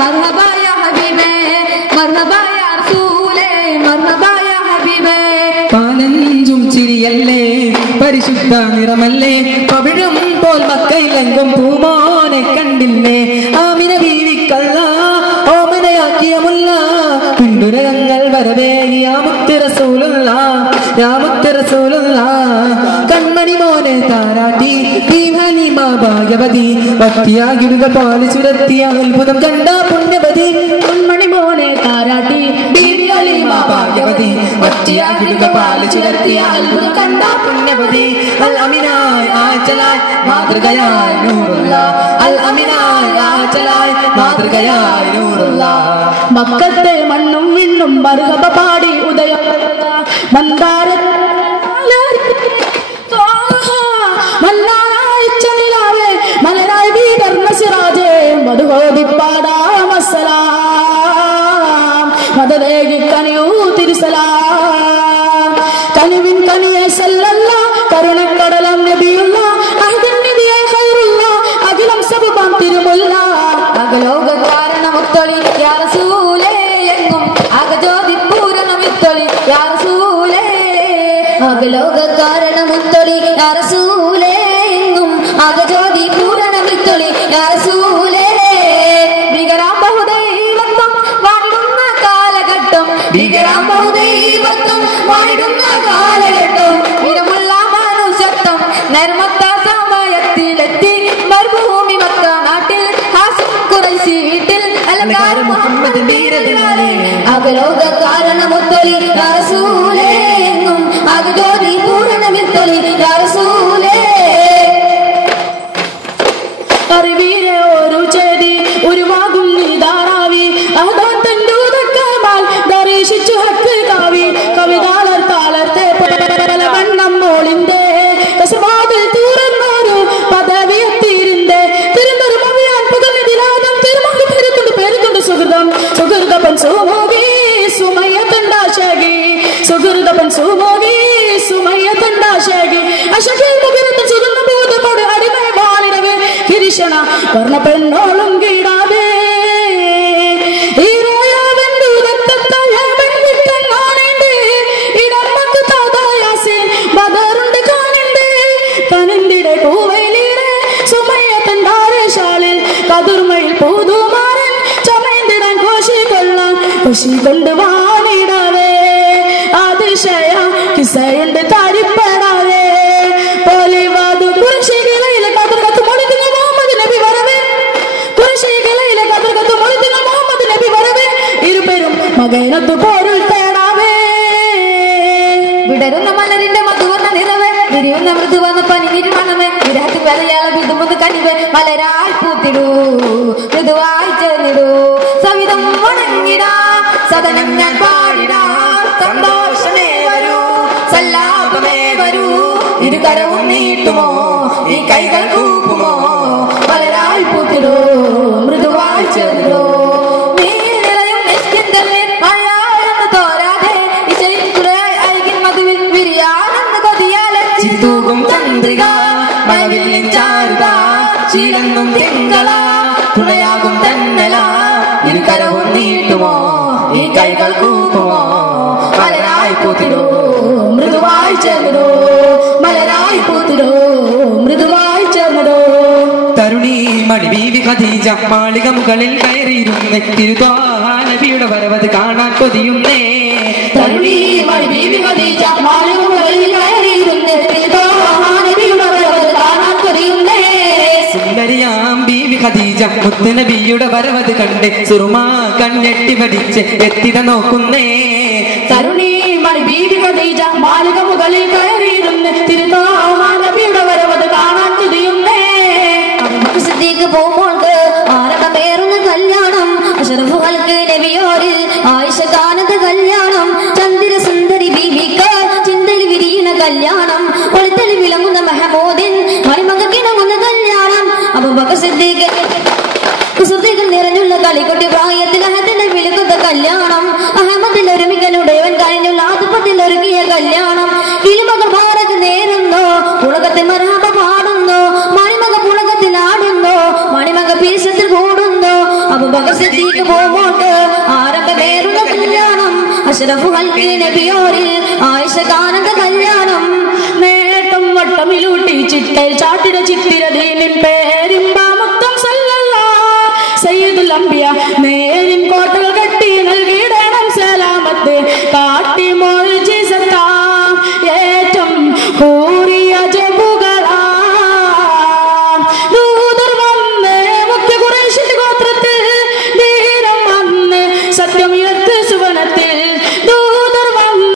മർഹബാ യാ ഹബീബേ മർഹബാ യാ റസൂലേ മർഹബാ യാ ഹബീബേ. പാലഞ്ചും ചിരിയല്ലേ പരിശുദ്ധ നിറമല്ലേ പവിഴം പോൽ മക്കയിലെങ്കും പൂമോനെ കണ്ടില്ലേ ആമിന ബീവിക്കല്ല ഓമനയാക്കിയ മുല്ല പിന്തുരകങ്ങൾ വരവേകി യാ മുത്ത് റസൂലുള്ള യാ മുത്ത് റസൂലുള്ള. കൺമണി മോനെ താരാട്ടി ഈ ഹലീമ ഭാഗ്യവതി ഭക്തിയാകിടുക പാല് ചുരത്തിയ അത്ഭുതം കണ്ട പുണ്യവതി. കൺമണി മോനെ താരാട്ടി ബീവി ഹലീമ ഭാഗ്യവതി ഭക്തിയാകിടുക പാല് ചുരത്തിയ അത്ഭുതം കണ്ട പുണ്യവതി. അൽ അമിനായി ആചലായി മാതൃകയായി നൂറുള്ള അൽ അമിനായി ആചലായി മാതൃകയായി നൂറുള്ള. മക്കത്തെ മണ്ണും വിണ്ണും മർഹബ പാടി ഉദയം മന്ദാര മലരായ വീടർന്ന സിറാജേ മധുഹോദിപ്പാടാം അസ്സലാം മദലേകി കനിയൂ തിരുസലാം. കനിവിൻ കനിയെ സല്ലല്ല കരുണക്കടലം നബിയുള്ള അഹ്ദൻ നിധിയായി ഖൈറുള്ള അഖിലം സബബാം തിരുമുല്ല. അകലോക കാരണമുത്തൊളി യാ റസൂലേ എങ്ങും അകജ്യോതി പൂരണമിത്തൊളി യാ റസൂലേ. അകലോക കാരണമുത്തൊളി യാ റസൂലേ എങ്ങും അകജ്യോതി പൂരണമിത്തൊളി യാ റസൂലേ. ഭീകരാം ബഹുദൈവത്വം വാണിടുന്ന കാലഘട്ടം ഭീകരാം ബഹുദൈവത്വം വാണിടുന്ന കാലഘട്ടം വീരമുള്ള മനുഷ്യത്വം നർമ്മത്ത സമയത്തിലെത്തി മരുഭൂമി മക്ക നാട്ടിൽ ഹാസിം ഖുറൈശി വീട്ടിൽ അലങ്കാര മുഹമ്മദ് വീരനാളെ. അകലോക കാരണമുത്തൊളി യാ റസൂലേ എങ്ങും അകജ്യോതി പൂരണമിത്തൊളി യാ റസൂലേ. അറിവീരെ ഒരു ചെടി ഉരുവാകും നീതാറാവി അതാൻ തണ്ടൂതക്കമാൽ ദർശിച്ചു ഹക്ക് കാവി കവിതാളർ താളത്തെ വണ്ണം മോളിന്റെ കസമാതിൽ തുറന്നൊരു പദവിയെത്തിയിരുന്നേ തിരുന്നൊരു മവിയാൻ പുകലിതിലാദം തിരുമൊഴി പേരുകൊണ്ട് സുഹൃതം സുഹൃതപ്പൻ സുമോഗി സുമയത്തണ്ടാശകി സുഹൃതപ്പൻ സുമോഗി സുമയത്തണ്ടാശകി അശകി മുഖിരത്തൻ സുഗന്ധ ബോധമോട് അടിമയ വാണിടവേ കിരിശണ വർണ്ണ പെണ്ണോളും കീടാവേ. കൊണ്ട് വാണിടാവേ അതിശയ കിസയുണ്ട് താരിപ്പെടാവേ പോലിവാതു കുറിശികളയിലെ കബർകത്ത് മൊളിക്കുന്ന മുഹമ്മദ് നബി വരവേ കുറിശികളയിലെ കബർകത്ത് മൊളിക്കുന്ന മുഹമ്മദ് നബി വരവേ ഇരുപേരും മകനത്ത് പോരുൾ തേടാവേ. വിടരുന്ന മലരിന്റെ മധുവർണ്ണ നിറവേ വിരിയുന്ന മൃദുവന്ന പനിനീര് മണമേ വിരാട്ട് വിലയാള വിതുമുന്ന് കനിവേ മലരായി പൂത്തിടൂ മൃദുവായി ചേർന്നിടൂ സവിധം വണങ്ങിടാ സദനം ഞാൻ പാടിടാ സന്തോഷമേ വരൂ സല്ലാപമേ വരൂ ഇരുകരവും നീട്ടുമോ ഈ കൈകൾ കൂപ്പുമോ മലരായി പൂത്തിടൂ മൃദുവായി ചേർന്നിടൂ. നീലയും നിഷ്കിന്തമേ മഴയാണെന്ന് തോരാതെ ഇശലിൻ കുരയായി അഴകിൻ മധുവിൽ വിരിയാണെന്ന് കൊതിയാലെ ചിത്തൂകും ചന്ദ്രിക മഴവില്ലിൻ ചാരുക ശീലങ്ങും തിങ്കള തുണയാകും തന്നല ഇരുകരവും നീട്ടുമോ ഈ കൈകൾ കൂപ്പുമോ മലരായി പൂത്തിടൂ മൃദുവായി ചേർന്നിടൂ മലരായി പൂത്തിടൂ മൃദുവായി ചേർന്നിടൂ. തരുണി മണി ബീവി ഖദീജ മാളിക മുകളിൽ കയറിയിരുന്നേ തിരുത്വാഹ നബിയുടെ വരവത് കാണാൻ കൊതിയുന്നേ. തരുണി മണി ബീവി ഖദീജ മാളിക മുകളിൽ കയറിയിരുന്നേ തിരുത്വാഹ നബിയുടെ വരവത് കാണാൻ കൊതിയുന്നേ. സുന്ദരിയാം ബീവി ഖദീജ മുത്ത് നബിയുടെ വരവത് കണ്ട് സുറുമാ കണ്ണെട്ടി പഠിച്ച് എത്തിട നോക്കുന്നേ. തരുണി മണി ബീവി ഖദീജ മാളിക മുകളിൽ കയറിയിരുന്നേ തിരുത്വാഹ നബിയുടെ വരവത് കാണാൻ കൊതിയുന്നേ. സിദ്ദീഖ് പോകുമ്പോൾ ആരണമേറുന്ന കല്യാണം അഷ്റഫുകൾക്ക് നബിയോരിൽ ആയിഷ കാണത് കല്യാണം ചന്ദ്ര സുന്ദരി ബീവിക്ക് ചിന്തയിൽ വിരിയുന്ന കല്യാണം ഒളിത്തലി വിളങ്ങുന്ന മെഹമൂദിൻ മണിമകിണങ്ങുന്ന കല്യാണം അബൂബക്കർ സിദ്ദീഖ് സുഹൃത്തുക്കൾ നിറഞ്ഞുള്ള കളിക്കുട്ടി പ്രായത്തിൽ അഹദിനെ വിളിക്കുന്ന കല്യാണം അഹമ്മദിൽ ഒരുമിക്കലുടയവൻ കഴിഞ്ഞുള്ള ആധിപത്യത്തിൽ ഒരുക്കിയ കല്യാണം കിളിമകൾ ഭാരത് നേരുന്നു പുളകത്തിൽ മരഹബ പാടുന്നു മണിമക പുളകത്തിൽ ആടുന്നു മണിമക പീശത്തിൽ കൂടുന്നു അബൂബക്കർ സിദ്ദീഖ് പോമോട്ട് ആരംഭമേറുന്ന കല്യാണം അഷ്റഫു ഹൽഖി നബിയോരിൽ ആയിഷ കാനന്ദ കല്യാണം